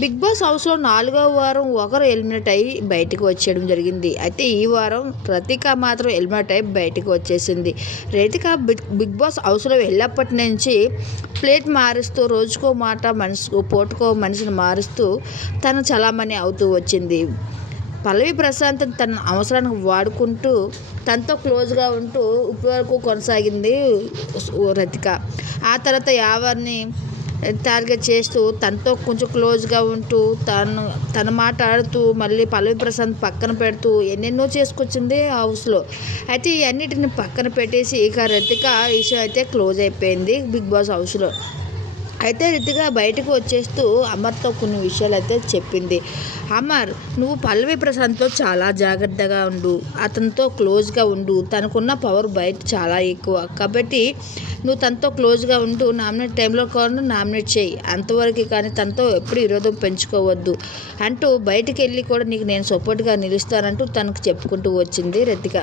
Big boss హౌస్లో నాలుగో వారం ఒకరు ఎలిమినేట్ అయ్యి బయటకు వచ్చేయడం జరిగింది. అయితే ఈ వారం రతిక మాత్రం ఎలిమినేట్ అయ్యి బయటకు వచ్చేసింది. రతిక బిగ్ బిగ్ బాస్ హౌస్లో వెళ్ళప్పటి నుంచి ప్లేట్ మారుస్తూ రోజుకో మాట మనసు పూటకో మనిషిని మారుస్తూ తను చలామణి అవుతూ వచ్చింది. పల్లవి ప్రశాంత్ తన అవసరానికి వాడుకుంటూ తనతో క్లోజ్గా ఉంటూ ఇప్పటివరకు కొనసాగింది రతిక. ఆ తర్వాత యావర్ని టార్గెట్ చేస్తూ తనతో కొంచెం క్లోజ్గా ఉంటూ తను తన మాట ఆడుతూ మళ్ళీ పల్లవి ప్రసాద్ పక్కన పెడుతూ ఎన్నెన్నో చేసుకొచ్చింది ఆ హౌస్లో. అయితే ఇవన్నిటిని పక్కన పెట్టేసి ఇక రతిక విషయం అయితే క్లోజ్ అయిపోయింది బిగ్ బాస్ హౌస్లో. అయితే రితిగా బయటకు వచ్చేస్తూ అమర్తో కొన్ని విషయాలు అయితే చెప్పింది. అమర్ నువ్వు పల్లవి ప్రశాంత్తో చాలా జాగ్రత్తగా ఉండు. అతనితో క్లోజ్గా ఉండు. తనకున్న పవర్ బయట చాలా ఎక్కువ. కాబట్టి నువ్వు తనతో క్లోజ్గా ఉంటూ నామినేట్ టైంలో కూడా నామినేట్ చేయి. అంతవరకు కానీ తనతో ఎప్పుడు విరోధం పెంచుకోవద్దు. అంటూ బయటికి వెళ్ళి కూడా నీకు నేను సపోర్ట్గా నిలుస్తానంటూ తనకు చెప్పుకుంటూ వచ్చింది రతిక.